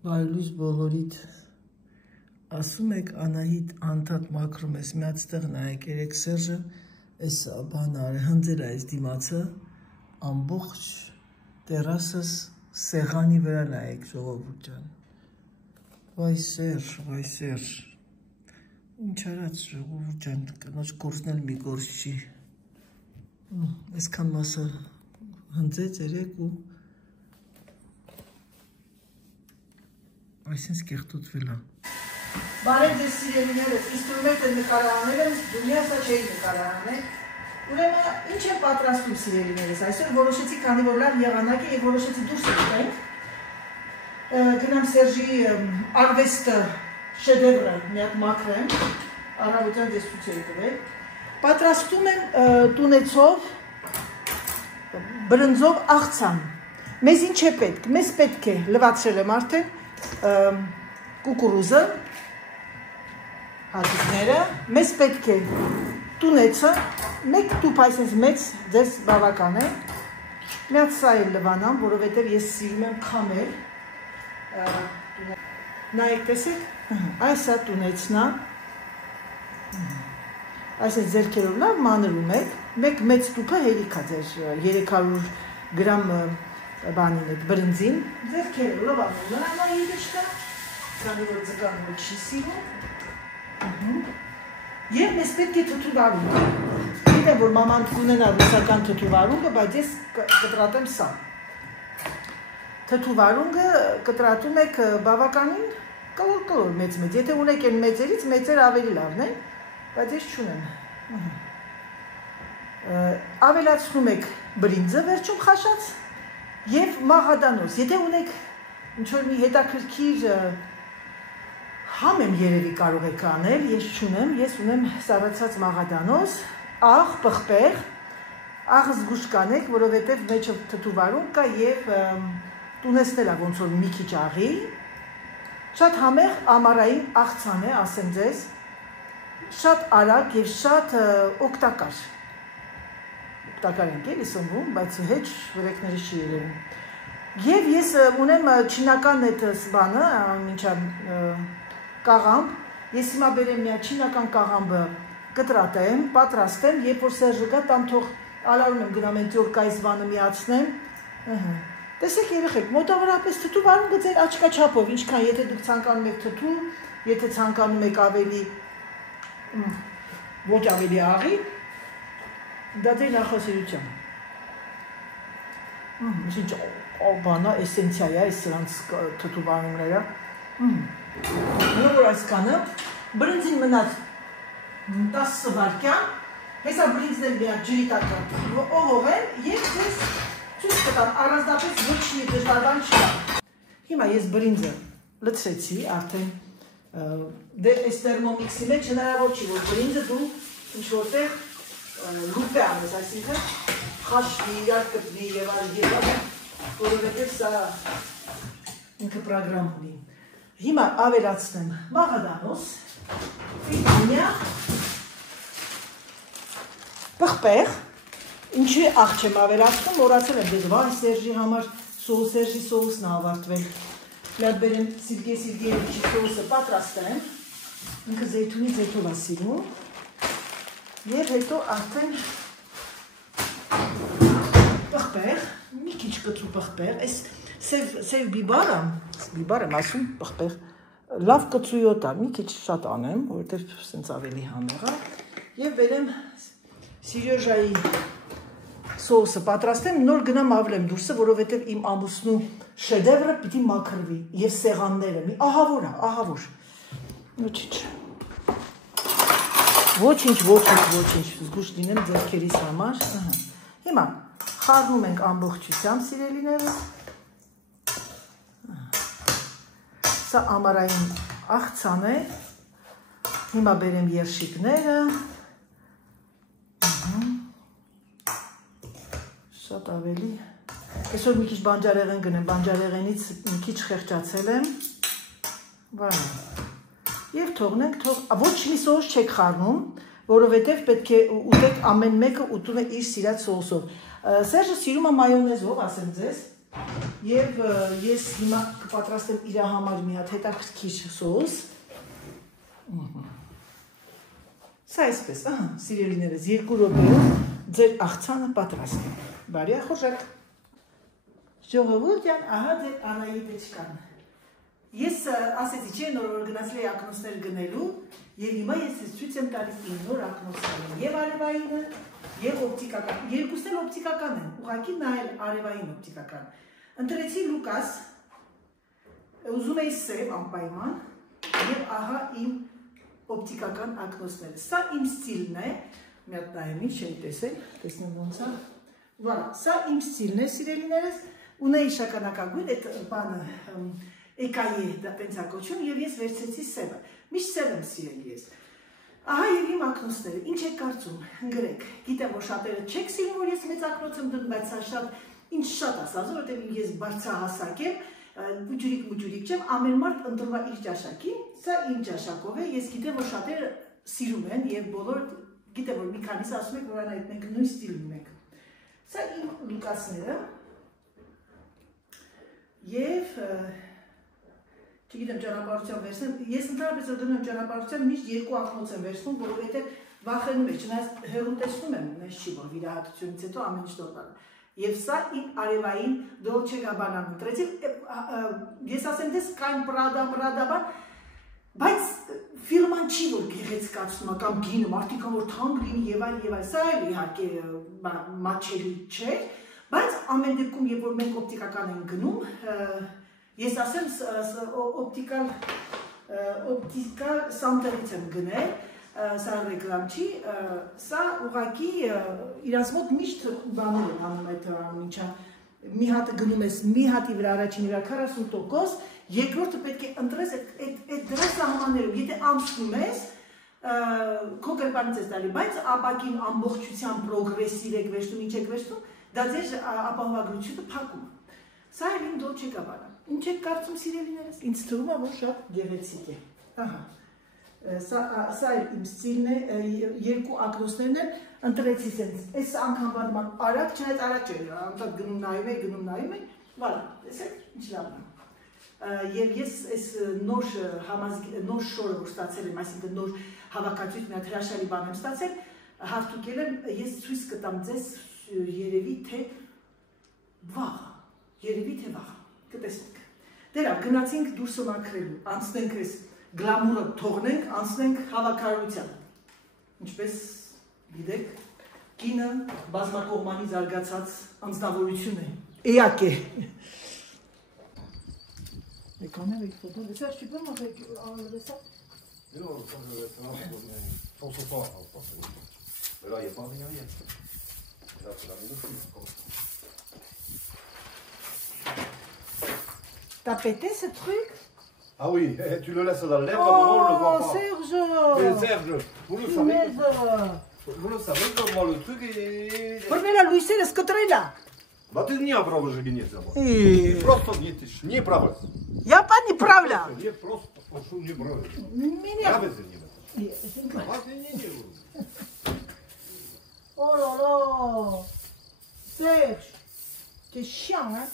Բարելույս բոլորիդ, ասում եք Անահիտ անդադ մաքրում ես, մի հատստեղ նայեք երեք Սերժը, այս բանը արի, հնձել այս դիմացը, ամբողջ տերասս սեղանի վրա նայեք ժողովուրդ ջան, վայ Սերժ, ինչ արած ժողովուրդ ջան, կնոջ գործն էլ մի գործ չի, այսքան մասը հնձեց երեք ու այսինքն կեղտոտվել է։ Բարև ձեզ սիրելիներս, ինստրումենտ են նկարահանել եմ, դունյա սա չէի նկարահանել։ Ուրեմն ինչ եմ պատրաստում սիրելիներս, այսօր որոշեցի, քանի որ լավ եղանակ է, եւ որոշեցի դուրս գնանք։ Գնամ Սերժի արվեստը շեդևրը մի հատ մաքրեմ, առավոտյան ձեզ ցույց եմ տվել։ Պատրաստում եմ տունեցով, բրնձով աղցան։ Մեզ ինչ է պետք, մեզ պետք է լվացրել եմ արդեն կուկուրուզը, հատիկները, մեզ պետք է տունեցը, մեկ տուփ այսպես մեծ ձեզ բավական է, մի հատ սա էլ լվանամ, որովհետև ես սիրում եմ քամել, նայեք տեսեք, այս է տունեցն է, այսպես ձեռքերով լավ մանրում եք, մեկ մեծ տուփը հերիք է ձեր 300 գրամ բանին եք բրնձին, ձեռքերը լվանում նրանա երեշկա, քանի որ ձգանը չի սիրում, և մեզ պետք է թթուվարունգը, գիտեմ, որ մաման կունենա ռուսական թթուվարունգը, բայց ես կտրատեմ սա, թթուվարունգը կտրատում եք բավականին կլոր մեծ, եթե ունեք են մեծերից, մեծեր ավելի լավն են, բայց ես չունեմ, ավելացնում եք բրինձը վերջում խաշած, և մաղադանոս, եթե ունեք ինչ-որ մի հետաքրքիր համ եմ երևի կարող եք անել, ես չունեմ, ես ունեմ սառացած մաղադանոս, աղ, պղպեղ, աղը զգուշ կանեք, որովհետև մեջը թթուվարունգ կա և տունեցնել է ոնց որ մի քիչ աղի, շատ համեղ ամառային աղցան է, ասեմ ձեզ, շատ արագ և շատ օգտակար ենք էլի սնվում, բայց հեչ վրեկների չի երևում։ Եվ ես ունեմ չինական այդ բանը, մինչա կաղամբ, ես հիմա բերեմ մի չինական կաղամբը կտրատեմ, պատրաստեմ, երբ որ Սերժը գա, տամ թող ալարում եմ գնամ ենթյորկայից բանը միացնեմ, տեսեք երեխեք, մոտավորապես թթուվարունգը ձեր աչքաչափով, ինչքան եթե դուք ցանկանում եք թթու, եթե ցանկանում եք ավելի, ոչ ավելի աղի, դա ձեր նախասիրության։ Ինչ բանա, էսենցիա է, այս սրանց թթուվարունգները։ Որ այսքանը, բրնձին մնաց 10 վայրկյան, հեսա բրինձն էլ միակ ջրի տակը օղողեմ և ձեզ ցույց կտամ, առանձնապես ոչ մի դժվարբան չկա։ Հիմա ես բրինձը լցրեցի, արդեն դե այս տերմոմիքսի մեջ հնարավոր չի, որ բրինձը դու ինչ-որտեղ լուպ է անես, այսինքն խաշվի, իրար կպվի և այլ, որովհետև սա ինքը պրոգրամ ունի։ Հիմա ավելացնեմ մաղադանոս, ֆիլմունյա, պղպեղ, ինչի աղ չեմ ավելացնում, մոռացել եմ դեզ, վայ Սերժի համար Սերժի սոուսն է ավարտվել։ Մի հատ բերեմ Սիվգեյեվիչի սոուսը պատրաստեմ, ինքը զեյթունի ձեթով է սիրում, և հետո արդեն պղպեղ, մի քիչ կծու պղպեղ, այս սև բիբար եմ ասում պղպեղ, լավ կծույոտ է, մի քիչ շատ անեմ, որովհետև սենց ավելի համեղ է, և բերեմ Սիրյոժայի սոուսը պատրաստեմ, նոր գնամ ավլեմ դուրսը, որովհետև իմ ամուսնու շեդևրը պիտի մաքրվի, և սեղանները, մի ահավոր է, ահավոր, ոչինչ, զգուշ լինեմ ձեռքերիս համար, հիմա խառնում ենք ամբողջությամբ սիրելիները, սա ամառային աղցան է, հիմա բերեմ երշիկները, շատ ավելի, այսօր մի քիչ բանջարեղեն գնեմ, բանջարեղենից մի քիչ խեղճացել եմ, և թողնենք, ոչ մի սոուս չեք խառնում, որովհետև պետք է ուտեք ամեն մեկը ուտում է իր սիրած սոուսով, Սերժը սիրում է մայոնեզով, ասեմ ձեզ, Եվ ես հիմա կպատրաստեմ իր համար մի հատ հետաքրքիր սոուս։ Սա այսպես, սիրելիներս, 2 րոպեով ձեր աղցանը պատրաստ է։ Բարի ախորժակ։ Ժողովուրդ ջան, ահա ձեր Անահիտեչկան։ Ես ասեցի, չէ, նոր գնացել էի ակնոցներ գնելու, եւ հիմա ես ցույց եմ տալիս իմ նոր ակնոցները, եւ արևայինը, եւ օպտիկական։ Երկուսն էլ օպտիկական են, ուղղակի նայել արևային օպտիկական։ Ընտրեցի Լուկաս, ուզում էի սև անպայման, եւ ահա իմ օպտիկական ակնոցները։ Սա իմ ստիլն է, մի հատ նայեմ, ինչ եմ տեսել, տեսնեմ ոնց է։ Voilà, սա իմ ստիլն է, սիրելիներս, ունեի շագանակագույն այդ բանը էկայի տենց ակոչում եւ ես վերցեցի սևը։ Միշտ սև եմ սիրել ես։ Ահա եւ իմ ակնոցները, ինչ եք կարծում, գրեք։ Գիտեմ, որ շատերը չեք սիրում, որ ես մեծ ակնոց եմ դնում, բայց սա շատ ինչ շատ ասած, որովհետեւ ես բարձրահասակ եմ, մուջուրիկ չեմ, ամեն մարդ ընտրում է իր ճաշակին, սա իմ ճաշակով է, ես գիտեմ, որ շատերը սիրում են եւ բոլոր գիտեմ, որ մի քանիսը ասում եք, որ այդ մենք նույն ստիլն ունենք։ Սա իմ Լուկասները եւ չգիտեմ ճանապարհության վերցնեմ, ես ընդհանրապես որ դնում եմ ճանապարհության միշտ 2 ակնոց եմ վերցնում, որովհետեւ վախենում եմ, չնայած հեռու տեսնում եմ, մեզ չի որ վիրահատությունից հետո ամեն ինչ նորմալ է։ Եվ սա իմ արևային Dolce Gabbana ընտրեցի, ես ասեմ դες կային Prada, բայց ֆիրման չի որ գեղեցկացնում կամ գինը, մարդիկ որ թանկ լինի եւ այլ, սա էլ իհարկե մաչելի չէ, բայց ամեն դեպքում երբ որ մենք օպտիկական ենք գնում, ես ասեմ օպտիկալ սանտերից եմ գնել, սա ռեկլամ չի, սա ուղղակի իրանց մոտ միշտ բաներ են անում այդ ինչա, մի հատ գնում ես մի հատի վրա առաջին վրա 40%, երկրորդը պետք է ընտրես այդ դրա սահմաններում, եթե ամսնում ես, քո գրպանից ես տալի, բայց ապակին ամբողջության պրոգրեսիվ եք վերցնում, ինչ եք վերցնում, դա ձեր ապահովագրությունը փակում։ Սա էլ իմ Dolce Gabbana։ Ինչ եք կարծում սիրելիներս, ինձ թվում է, որ շատ գեղեցիկ է։ Ահա։ Սա էլ իմ ստիլն է, 2 ակնոցներն են, ընտրեցի սենց, այս անգամ բանում արագ, չնայած արագ չէ, անդադ գնում նայում է, վալա, տեսեք, ինչ լավն է։ Եվ ես այս նոր շորը որ ստացել եմ, այսինքն նոր հավաքածուից մի հատ հրաշալի բան եմ ստացել, հարթուկել եմ, ես ցույց կտամ ձեզ երևի թե վաղ, կտեսնենք։ Դերա, գնացինք դուրսը մաքրելու, անցնենք այս գլամուրը թողնենք, անցնենք հավաքարարության։ Ինչպես գիտեք, կինը բազմակողմանի զարգացած անձնավորություն է, էակ է։ Էկաները их фото, դեսա չի բեմ դեսա։ Yo, son sofá, pero ahí está bien bien. T'as pété ce truc? Ah oui, tu le laisses dans l'air, on le voit pas. Serge! Mais Serge, vous le savez comment le truc est... Порнела Луиселя скотрела. Да ты не права же не забыл. Просто не права. Я па не правля. Нет, просто прошу не права. Меня. Я без него. Вас не. Oh là là! Serge, t'es chiant, hein?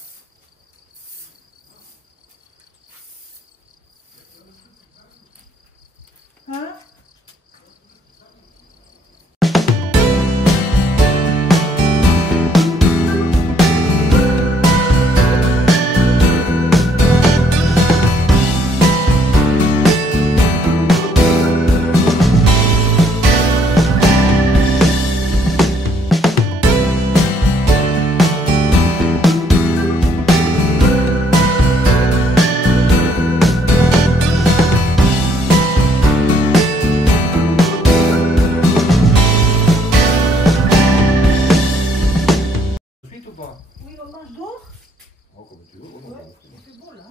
Hein? Oui, on mange d'eau? Oh, comme tu veux, on Ouais, c'est beau là.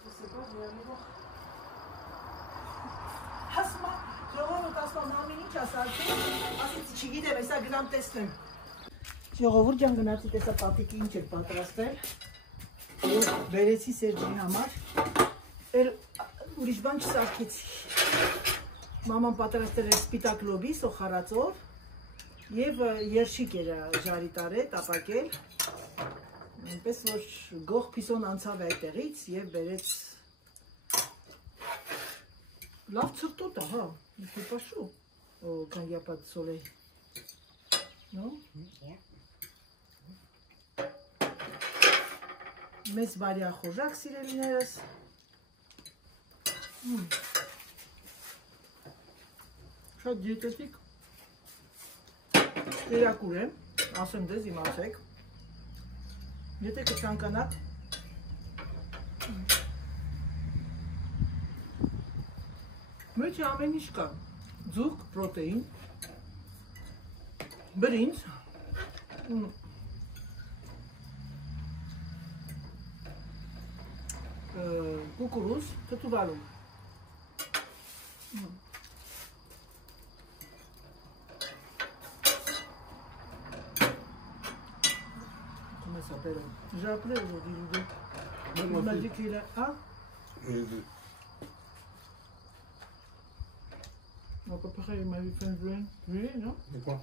Je sais pas, je vais aller voir. Hasma, je vois le ասում ամեն ինչ ասացի, ասեցի չգիտեմ, հեսա գնամ տեսնեմ։ Ժողովուրդ ջան գնացի տեսա պատիկի ինչ էր պատրաստել։ Ես բերեցի Սերջի համար։ Էլ ուրիշ բան չսարքեցի։ Մաման պատրաստել էր սպիտակ լոբի սոխարածով եւ երշիկ էր ժարի տարե տապակել։ Այնպես որ գող փիսոն անցավ այդտեղից եւ բերեց լավ ցրտոտ է, հա, ինչի պաշու։ Օ, կանյապատ սոլեյ։ No? Մեծ բարյախոժակ սիրելիներս։ Շատ դիետետիկ։ Տերակուր եմ, ասեմ դեզ իմացեք։ Եթե կցանկանաք մեջի ամեն ինչ կա, ձուկ, պրոտեին, բրինձ, կուկուրուզ, թթուվալու։ Կոմես ապերը, ժապլեր որ դիրուգը, մաջիկ իլա, հա? On peut pas faire ma vie non? De quoi?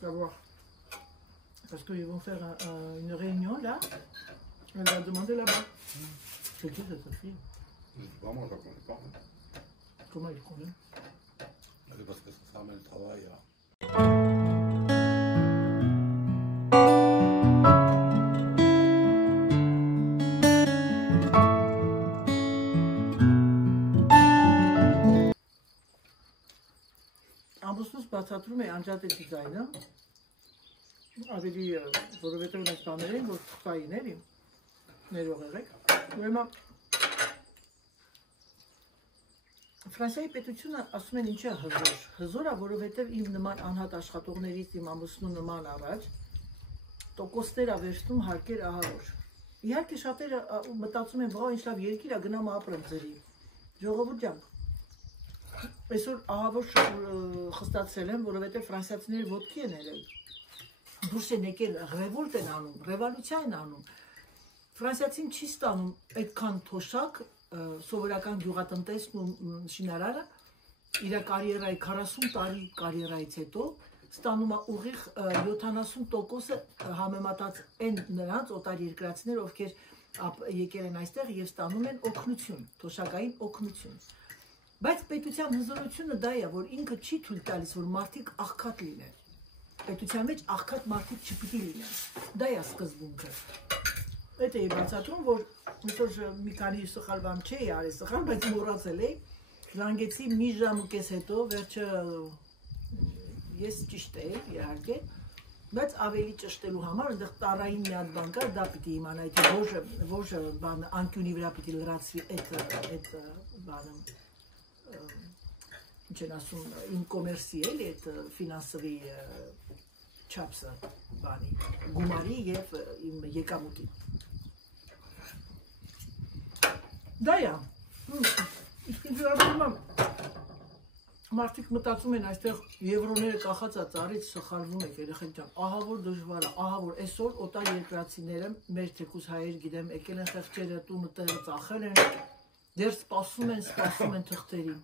Savoir. Parce qu'ils vont faire une réunion là. Elle va demander là-bas. C'est qui cette fille? Je sais pas, moi je la connais pas. Comment il connaît? C'est parce que ça ramène le travail. Ամբուսնուս բացատրում է անջատեցի ձայնը, ավելի որովհետև ունես բաներ են, որ թխային էլի, ներող եղեք, ուրեմն Ֆրանսիայի պետությունը ասում են ինչ է հզոր, հզոր է, որովհետև իմ նման անհատ աշխատողներից իմ ամուսնու նման առաջ տոկոսներ ա վերցնում հարկեր ահավոր, իհարկե շատերը մտածում են, վաղ ինչ լավ երկիր ա գնամ ապրեմ ձերի, ժողովուրդ ջան, այսօր ահավոր խստացել եմ, որովհետև ֆրանսիացիները ոտքի են ելել, դուրս են եկել, ռևոլտ են անում, ռևոլյուցիա են անում, ֆրանսիացին չի ստանում այդքան թոշակ, սովորական գյուղատնտեսն ու շինարարը, իր կարիերայի 40 տարի կարիերայից հետո, ստանում է ուղիղ 70%-ը համեմատած են նրանց օտար երկրացիներ, ովքեր եկել են այստեղ և ստանում են օգնություն, թոշակային օգնություն։ Բայց պետության հզորությունը դա է, որ ինքը չի թույլ տալիս, որ մարդիկ աղքատ լինեն։ Պետության մեջ աղքատ մարդիկ չպիտի լինեն։ Դա է սկզբունքը։ Այդ էի բացատրում, որ մի քանի սխալ բան չէի արել սխալ, բայց մոռացել էի։ Զանգեցի մի ժամ ու կես հետո, վերջը ես ճիշտ էի, իհարկե, բայց ավելի ճշտելու համար, այնտեղ տարային մի հատ բան կար, դա պիտի իմանայի, թե որ բանը անկյունի վրա պիտի լրացվի այդ բանը, ինչ են ասում, իմ կոմերսի էլի, այդ ֆինանսովի չափսը բանի, գումարի և իմ եկամուտի։ Դա է, իսկ ինձ վերաբերում մարդիկ մտածում են այստեղ եվրոները կախած ծառից սխալվում եք երեխեք ջան, ահա որ դժվար է, ահա որ այսօր օտար երկրացիները, մեր թեկուզ հայեր գիտեմ, եկել են խեղճերը տունը տեղը ծախել են, դեռ սպասում են թղթերին։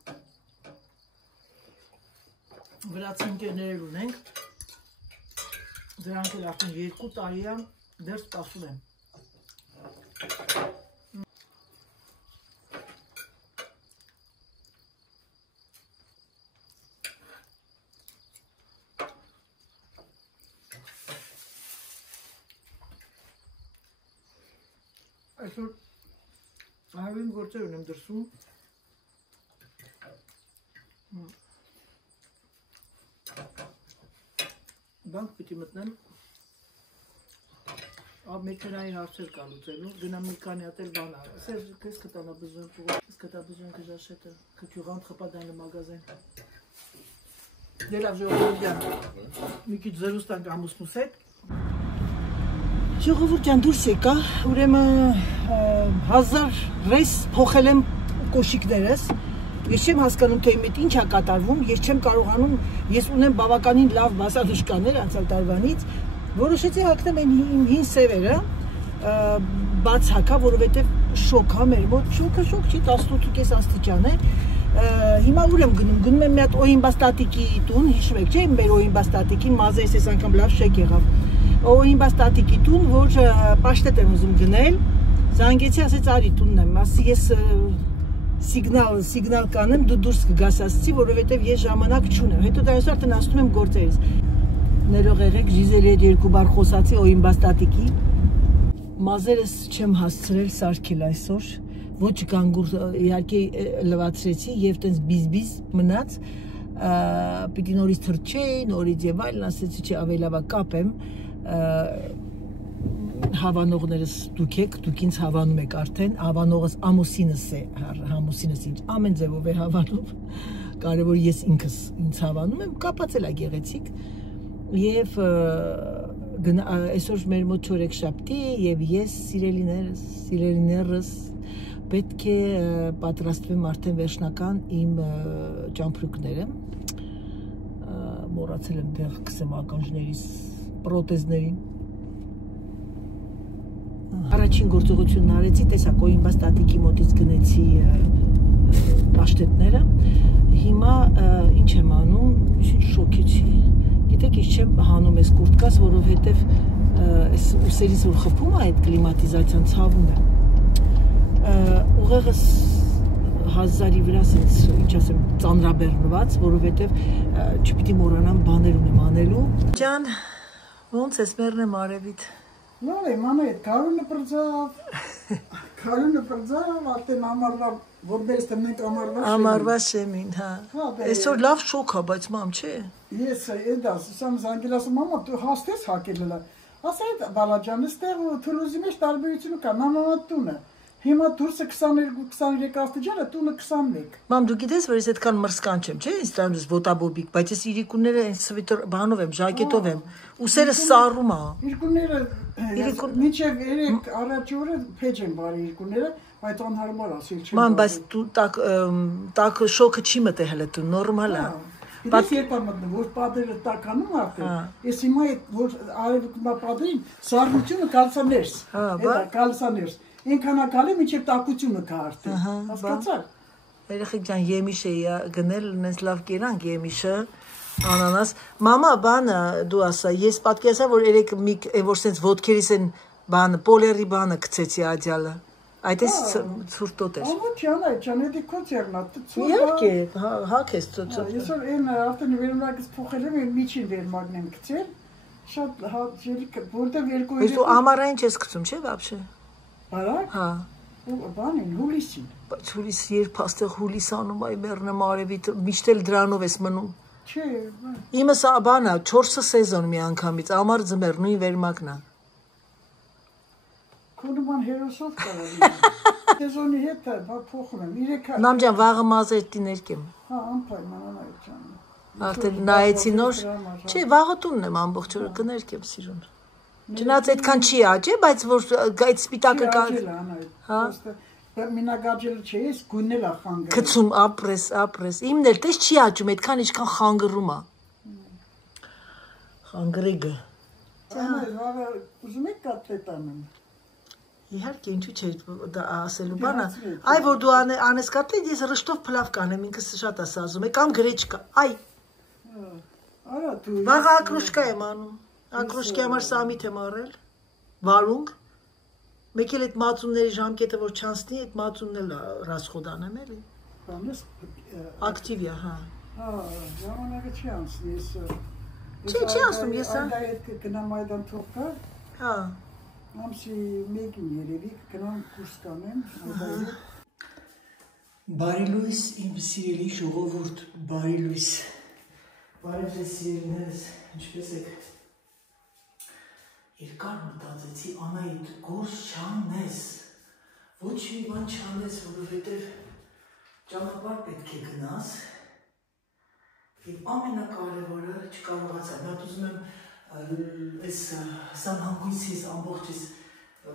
Վրացի ընկերներ ունենք, դրանք էլ արդեն 2 տարի է դեռ սպասում են։ Այսօր ահավին գործեր ունեմ դրսում, բանկ պիտի մտնեմ, մեքենայի հարցեր կա լուծելու, գնամ մի քանի հատ էլ բան արել, Սերժ, qu'est-ce que t'en as besoin pour, qu'est-ce que t'as besoin que j'achète, que tu rentres pas dans le magasin։ Դե լավ ժողովուրդ ջան, մի քիչ զրուստ ենք ամուսնուս հետ։ Ժողովուրդ ջան դուրս եկա, ուրեմն 1000 ռես փոխել եմ կոշիկներս, Ես չեմ հասկանում, թե իմ հետ ինչ է կատարվում, ես չեմ կարողանում, ես ունեմ բավականին լավ բասադուշկաներ անցյալ տարվանից, որոշեցի հագնեմ այն հին սևերը, բաց հակա, որովհետև շոկ է մեր մոտ, շոկը շոկ չի, 18.5 աստիճան է, հիմա ուր եմ գնում եմ մի հատ Օիմբաստատիկի տուն, հիշում եք, չէ, մեր Օիմբաստատիկին, մազերս այս անգամ լավ շեկ եղավ, Օիմբաստատիկի տուն, որ պաշտետ եմ ուզում գնել, զանգեցի, ասեց արի տունն եմ, ասի ես սիգնալ կանեմ, դու դուրս կգաս ասեցի, որովհետև ես ժամանակ չունեմ, հետո դա այսօր արդեն ասում եմ գործերից, ներող եղեք, Ժիզելի հետ 2 բառ խոսացի Օիմբաստատիկի, մազերս չեմ հասցրել սարքել այսօր, ոչ գանգուր իհարկե լվացրեցի և տենց բիզ-բիզ մնաց, պիտի նորից թրջեի, նորից և այլն, ասեցի չի ավելավա կապեմ, հավանողներս դուք եք, դուք ինձ հավանում եք արդեն, հավանողս ամուսինս է, համուսինս ինձ ամեն ձևով է հավանում, կարևոր ես ինքս ինձ հավանում եմ, կապած էլ է գեղեցիկ, և այսօր մեր մոտ չորեքշաբթի և ես սիրելիներս պետք է պատրաստվեմ արդեն վերջնական իմ ճամպրուկները, մոռացել եմ դեղ կսեմ ականջներիս պրոթեզներին, առաջին գործողությունն արեցի, տեսակ Օիմբաստատիկի մոտից գնեցի պաշտետները, հիմա ինչ եմ անում, շոքեցի, գիտեք ես չեմ հանում ես կուրտկաս, որովհետև ուսերիս որ խփում է այդ կլիմատիզացիան ցավում է, ուղեղս հազարի վրա սենց, ինչ ասեմ, ծանրաբեռնված, որովհետև չպիտի մոռանամ բաներ ունեմ անելու։ Ջան, ոնց ես մերն եմ արևիտ։ Լավ եմ, անայդ, կարունը պրձավ, ատեն ամարվա, որբերս թե մենք ամարվա շեմին, հա։ Այսօր լավ շոք հա, բայց մամ, չէ։ Ես էդաս, սամ զանգել ասում, մամա, դու հաստես հակել էլա։ Ասա այդ բալաջան, ստեղ Թուլուզի մեջ տարբերությունը կա, մամա տունը։ Հիմա դուրսը 22-23 աստիճան է, տունը 21։ Մամ, դու գիտես, որ ես այդքան մրսկան չեմ, չէ՞, ինձ տանուս ոտաբոբիկ, բայց ես իրիկունները այն սվիտր բանով եմ, ժակետով եմ, ուսերը սառում է։ Իրիկունները, մինչև 3 առաջի օրը փեջ են բարի իրիկունները, բայց անհարմար ասել չեմ։ Մամ, բայց դու տակ շոկը չի մտել հələ դու, նորմալ է։ Բայց երբ մտնում, որ պատերը տականում արդեն, ես հիմա այդ որ արևմտա պատերին սառնությունը կալսաներս, հետա կալսաներս, ինքանակալի մինչև տակությունը կա արդեն, հասկացար։ Երեխեք ջան, եմիշ էի գնել, նենց լավ կերանք եմիշը, անանաս, մամա բանը դու ասա, ես պատկերացա, որ երեք որ սենց ոտքերիս են բանը, պոլերի բանը կցեցի աջալը, այդ ես ծուրտոտ ես։ Ամա չան այդ չան, էդի քոց եղնա, իհարկե, հակ ես Այսօր են արդեն վերմակից փոխել եմ, միջին վերմակն եմ կցել, շատ հաճելի, որտեղ երկու Ես դու ամառային չես կցում, չէ՞ վաբշե։ Բարակ։ Հա։ Բանին, հուլիսին։ Բայց հուլիս երբ աստեղ հուլիս անում այ մեռնեմ արևիտ, միշտ էլ դրանով ես մնում։ Չէ։ Իմս բանա 4 սեզոն մի անգամից, ամառ ձմեռ նույն վերմակն է։ Քոնման հերոսով կարելի։ Սեզոնի հետ փոխում եմ, 3 Մամ ջան, վաղը մազեր տիներկեմ։ Հա, անպայման անայ ջան։ Արդեն նայեցի նոր։ Չէ, վաղը տունն եմ ամբողջ օրը կներկեմ սիրուն։ Չնայած այդքան չի աճե, բայց որ այդ սպիտակը կա։ Հա։ Մինագաջելը չէ, ես գուննել է խանգը։ Գցում ապրես։ Իմն էլ տես չի աճում, այդքան ինչքան խանգրում է։ Խանգրիգը։ Ահա, ուզում եք կատլետ անեմ։ Իհարկե, ինչու՞ չէ դա ասելու բանը։ Այ որ դու անես կատլետ, ես ռշտով փլավ կանեմ, ինքս շատ ասազում եմ, կամ գրեչկա։ Այ։ Արա դու։ Վաղ ակրուշկա եմ անում։ Ակրուշկի համար սամիթ եմ առել։ Վարունգ։ Մեկ էլ այդ մածունների ժամկետը որ չանցնի, այդ մածունն էլ ռասխոդ անեմ էլի։ Բանես ակտիվիա, հա։ Հա, ժամանակը չի անցնի, ես։ Չի անցնում, ես հա։ Այդ գնամ այդան թողա։ Հա։ Ամսի 1-ին երևի գնամ կուրս կանեմ, այդայ։ Բարի լույս, իմ սիրելի ժողովուրդ, բարի լույս։ Բարի ձեզ սիրելիներս, ինչպես եք։ Երկար մտածեցի, Անահիտ, գործ չանես, ոչ մի բան չանես, որովհետև ճանապարհ պետք է գնաս, և ամենակարևորը չկարողացա, նա ուզում եմ այս սանհանգույցից ամբողջից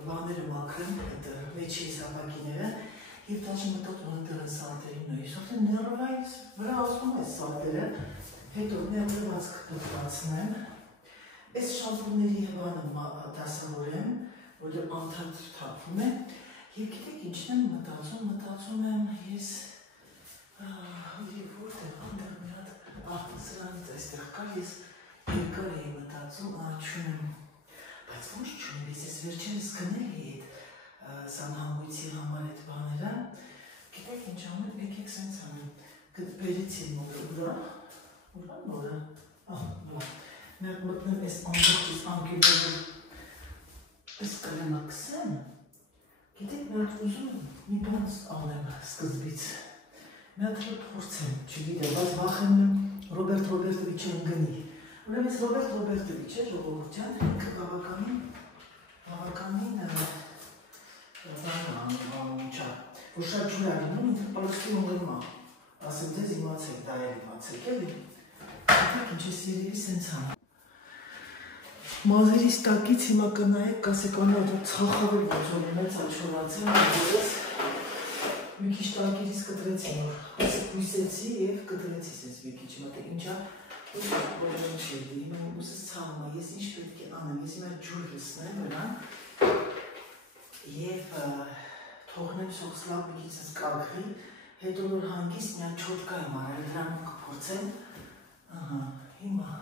բաները մաքրեմ, այդ մեջից ապակիները, Եվ դաշի մտածում ընդդրը սարդերին նույն, շողտեն ներվայից վրա ասում է սարդերը, հետո ներվայց կպտացնեմ, ես շամպուրների հևանը դասավորեմ, որ անդարդ թափում է, և գիտեք ինչն եմ մտածում եմ ես, և որտեղ անդար մի հատ սրանից այստեղ կար, ես երկար էի մտածում, չունեմ, բայց ոչ չունեմ, ես վերջինս գնել էի այդ սանհանգույցի համար այդ բաները, գիտեք ինչ անեմ, եկեք սենց անեմ, բերեցի նորը, ուրա նորը, մեր մտնեմ ես անդրոքից անկիվերը, ես կրեմը կսեմ, գիտեք մեր ուզում մի բանց անեմ սկզբից, մի հատ փորձեմ, չգիտեմ, բայց վախենում եմ Ռոբերտ Ռոբերտովիչը ընգնի, ուրեմն ես Ռոբերտ Ռոբերտովիչ է ժողովուրդյան, ինքը բավականին որ շատ ջուր ալինում, ինքը պալստի ունգրմա, ասեմ ձեզ իմացեք, դա էլ իմացեք էլի, գիտեք ինչ ես երևի սենց համ։ Մազերիս տակից հիմա կնայեք, կասեք անա ծախավել ոնց որ մեծ աչորացել, որպես մի քիչ տակերից կտրեցի նոր, ասեք հույսեցի և կտրեցի սենց մի քիչ, մատեք ինչա, բոլորն չելի, հիմա ուսս ցավում է, ես ինչ պետք է անեմ, ես հիմա ջուր լսնեմ վրան և թողնեմ սոքսլավ մի քիչ կարգի, հետո որ հանգիստ միան չոտկա եմ արել, դրանում կփորձեմ, հիմա,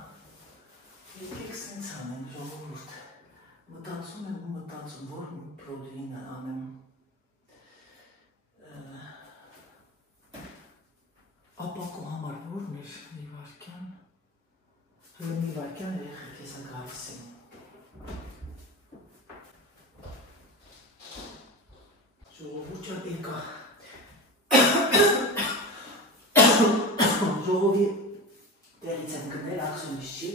եկեք սենց անեմ ժողովուրդ, մտածում եմ ու մտածում, որ պրոդեինը անեմ, ապակու համար որն էր մի վարկյան, հլը մի վարկյան երեխեք եսա գալիս եմ, ժողովուրդ չան եկա, ժողովի տեղից եմ գնել, աքսոնից չի,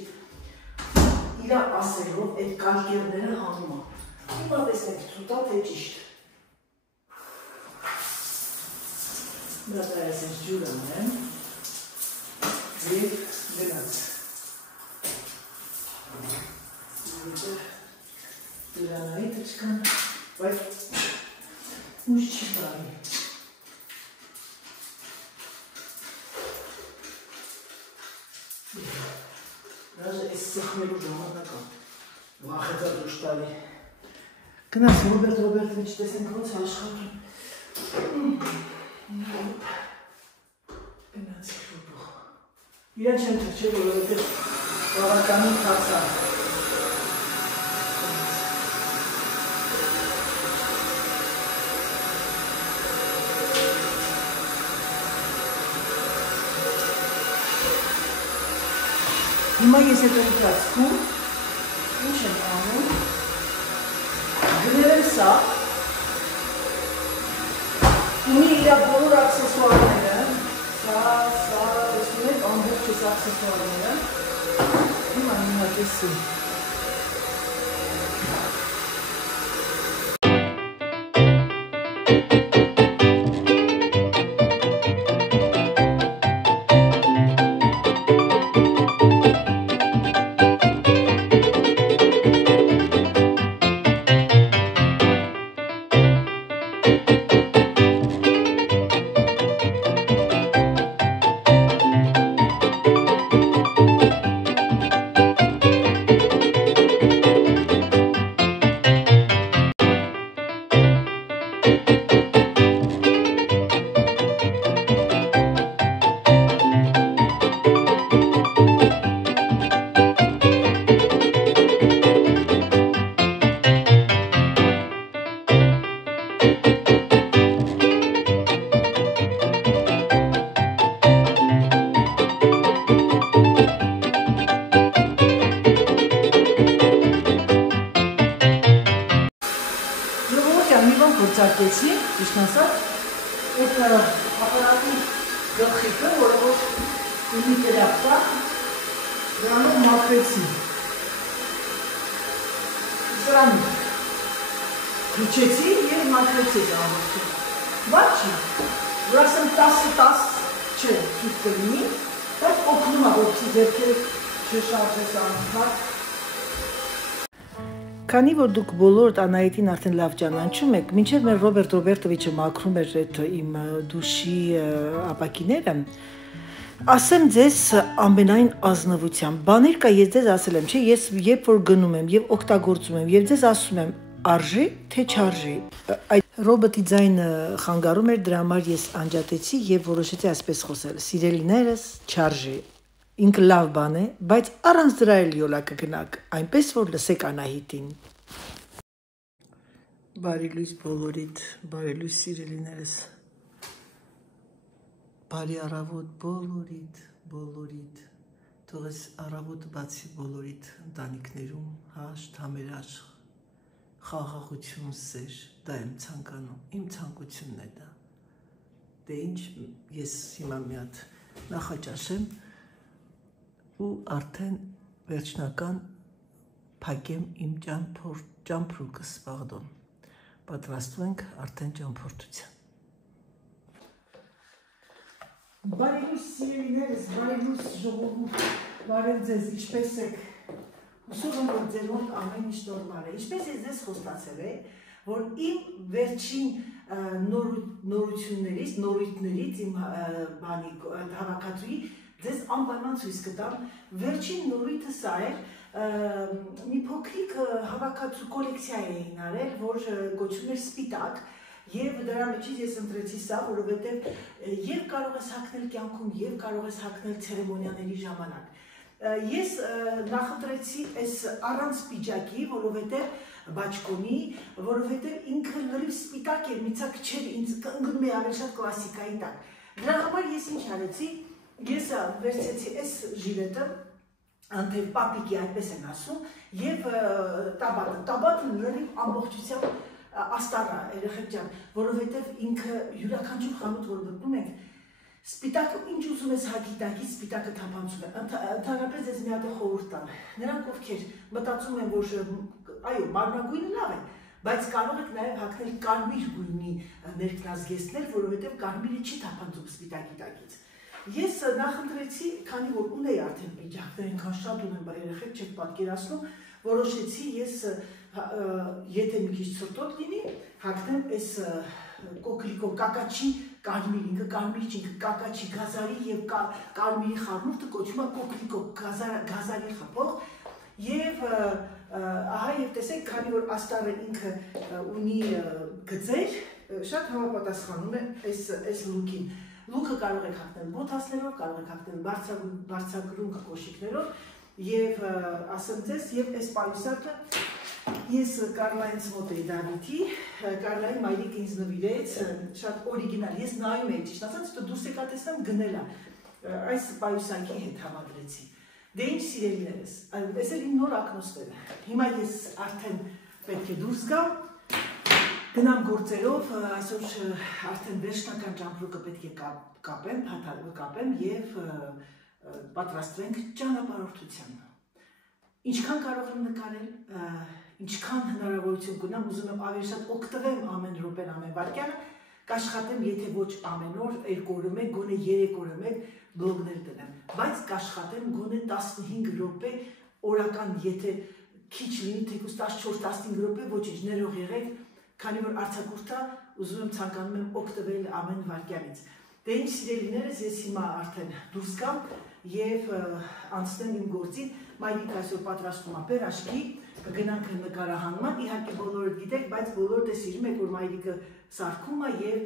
իրա ասելով այդ կարգերները հանում է, հիմա տեսնենք ծուտա թե ճիշտ, դա ես ես ջուր անեմ և գնաց, դրանայի թրջկան, բայց ուժ չի տարի, Դաժե ես սխմելու ժամանակա, վախեցա դուշ տարի, գնաց Ռոբերտ Ռոբերտովիչ տեսենք ոնց աշխատում, գնաց շուտուղ, իրան չեմ թրջել, որովհետև բավականին թացա, Հիմա ես հետ ընկրացքում, ինչ եմ անում, գնել եմ սա, ունի իրա բոլոր աքսեսուարները, սա, տեսնում եք, ամբողջ ես աքսեսուարները, հիմա տեսում։ Գործարկեցի, ճիշտ ասած, այդ ապարատի գլխիկը, որը որ ունի դրախտա, դրանով մաքրեցի։ Սրան քիչեցի և մաքրեցի ամբողջը։ Բայց չի, որ ասեմ 10-10 չէ, սուտ կլինի, բայց օգնում է, որպեսզի ձեռքերը չշարժես անընդհատ։ Քանի որ դուք բոլորդ Անահիտին արդեն լավ ճանաչում եք, մինչև մեր Ռոբերտ Ռոբերտովիչը մաքրում էր այդ իմ դուշի ապակիները, ասեմ ձեզ ամենայն ազնվությամբ, բաներ կա, ես ձեզ ասել եմ, չէ, ես երբ որ գնում եմ եւ օգտագործում եմ եւ ձեզ ասում եմ, արժի թե չարժի։ Այդ ռոբոտի ձայնը խանգարում էր, դրա համար ես անջատեցի եւ որոշեցի այսպես խոսել. Սիրելիներս, չարժի։ Ինքը լավ բան է, բայց առանց դրա էլ յոլա կգնաք, այնպես որ լսեք Անահիտին։ Բարի լույս բոլորիդ, բարի լույս սիրելիներս, բարի առավոտ բոլորիդ, թող ես առավոտը բացի բոլորիդ ընտանիքներում հաշտ, համերաշխ, խաղաղություն, սեր, դա եմ ցանկանում, իմ ցանկությունն է դա։ Դե ինչ, ես հիմա մի հատ նախաճաշեմ ու արդեն վերջնական փակեմ իմ ճամփրուկս, պարդոն, պատրաստվում ենք արդեն ճամփորդության։ Բարի լույս սիրելիներս, բարի լույս ժողովուրդ, բարև ձեզ, ինչպես եք, հուսով եմ, որ ձեր մոտ ամեն ինչ նորմալ է, ինչպես ես ձեզ խոստացել է, որ իմ վերջին նորույթներից, իմ հավաքածուի ձեզ անպայման ցույց կտամ, վերջին նորույթը սա էր, մի փոքրիկ հավաքածու կոլեկցիա էին արել, որ կոչվում էր Սպիտակ, եւ դրա մեջից ես ընտրեցի սա, որովհետեւ եւ կարող ես հագնել կյանքում, եւ կարող ես հագնել ցերեմոնիաների ժամանակ։ Ես նախընտրեցի այս առանց պիջակի, որովհետեւ բաճկոնի, որովհետեւ ինքը լրիվ սպիտակ էր, միցակ չէր, ինձ ընկնում է ավելի շատ կլասիկայի տակ։ Դրա համար ես ինչ արեցի, ես վերցեցի այս ժիլետը, անթև պապիկի այդպես են ասում, եւ տաբատը լրիվ ամբողջությամբ աստառա երեխեք ջան, որովհետեւ ինքը յուրաքանչյուր խանութ, որ գտնում եք, սպիտակը ինչ ուզում ես հագի տակից, սպիտակը թափանցում է։ Ընդհանրապես ես մի հատ խորհուրդ տամ։ Նրանք ովքեր մտածում են, որ այո, մարմնագույնը լավ է, բայց կարող եք նաեւ հագնել կարմիր գույնի ներքնազգեստներ, որովհետեւ կարմիրը չի թափանցում սպիտակի տակից։ Ես նախընտրեցի, քանի որ ունեի արդեն պիջակներ, այնքան շատ ունեմ, երեխեք չեք պատկերացնում, որոշեցի ես եթե մի քիչ ցրտոտ լինի, հագնեմ այս կոկլիկո կակաչի կարմիր, ինքը կարմիր չի, ինքը կակաչի գազարի եւ կարմիրի խառնուրդը կոչվում է կոկլիկո գազարի խփող եւ ահա եւ տեսեք, քանի որ աստառը ինքը ունի գծեր, շատ համապատասխանում է այս լուքին։ Լուքը կարող եք հագնել բոթասներով, կարող եք հագնել բարձրագրունկ կոշիկներով եւ ասեմ ձեզ, եւ այս պայուսակը ես Կարլայից մոտ էի Դավիթի, Կարլայի մայրիկը ինձ նվիրեց, շատ օրիգինալ, ես նայում էի, ճիշտ ասած, դու դուրս եկա տեսնեմ գնել է, այս պայուսակի հետ համադրեցի։ Դե ինչ սիրելիներս, այս էլ իմ նոր ակնոցները, հիմա ես արդեն պետք է դուրս գամ, գնամ գործերով, այսօր արդեն վերջնական ճամփրուկը պետք է կապեմ եւ պատրաստվենք ճանապարհորդության։ Ինչքան կարող եմ նկարել, ինչքան հնարավորություն կունեմ, ուզում եմ ավելի շատ օգտվեմ ամեն րոպեն, ամեն վայրկյանը, կաշխատեմ, եթե ոչ ամեն օր, 2 օրը մեկ, գոնե 3 օրը մեկ բլոգներ դնեմ, բայց կաշխատեմ գոնե 15 րոպե օրական, եթե քիչ լինի, թեկուզ 14-15 րոպե, ոչինչ, ներող եղեք, քանի որ արձակուրդը ուզում եմ ցանկանում եմ օգտվել ամեն վայրկյանից։ Դե ինչ սիրելիներս, ես հիմա արդեն դուրս գամ եւ անցնեմ իմ գործին, մայրիկը այսօր պատրաստում է պերաշկի, կգնանք նկարահանման, իհարկե բոլորը գիտեք, բայց բոլորը սիրում եք, որ մայրիկը սարքում է եւ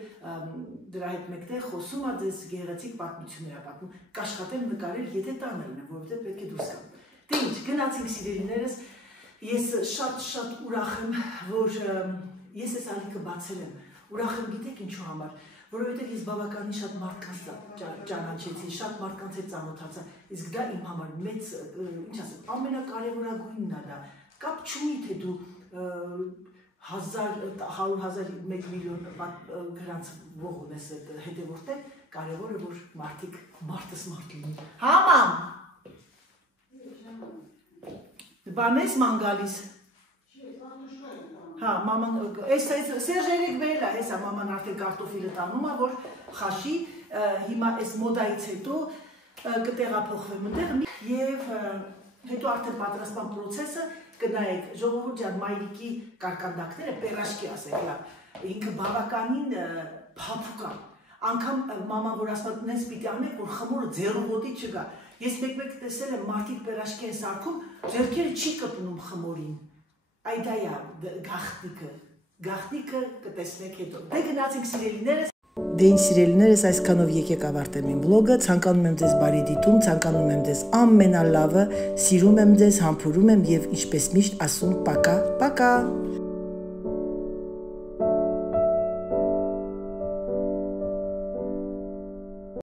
դրա հետ մեկտեղ խոսում է, ձեզ գեղեցիկ պատմություններ է պատմում, կաշխատեմ նկարել, եթե տանը լինեմ, որովհետեւ պետք է դուրս գամ։ Դե ինչ, գնացինք սիրելիներս, ես շատ ուրախ եմ, որ ես այս ալիքը բացել եմ, ուրախ եմ գիտեք ինչու համար, որովհետև ես բավականին շատ մարդկանց ճանաչեցի, շատ մարդկանց հետ ծանոթացա, իսկ դա իմ համար մեծ, ինչ ասեմ, ամենակարևորագույնն է դա, կապ չունի, թե դու 100,000, 1 միլիոն գրանցվող ունես հետևորդներ, կարևորը որ մարդիկ մարդս մարդ լինի։ Հա մամ։ Բանես ման գալիս։ Հա, մաման, Սերժ երեք բերել է, հեսա մաման արդեն կարտոֆիլը տանում է, որ խաշի, հիմա այս մոդայից հետո կտեղափոխվեմ ընդեղ և հետո արդեն պատրաստման պրոցեսը կնայեք, ժողովուրդ ջան, մայրիկի կարկանդակները պերաշկի ասեք, լավ։ Ինքը բավականին փափուկ է։ Անգամ մաման որ ասում է նենց պիտի անեք, որ խմորը ձեռու ոտի չգա։ Ես մեկ-մեկ տեսել եմ մարդիկ պերաշկի են սարքում, ձեռքերը չի կպնում խմորին։ Այդ դա է գաղտնիքը կտեսնեք հետո։ Դե գնացինք սիրելիներս։ Դե ինչ սիրելիներս, այսքանով եկեք ավարտեմ իմ վլոգը, ցանկանում եմ ձեզ բարի դիտում, ցանկանում եմ ձեզ ամենալավը, սիրում եմ ձեզ, համբուրում եմ եւ ինչպես միշտ ասում, պակա, պակա։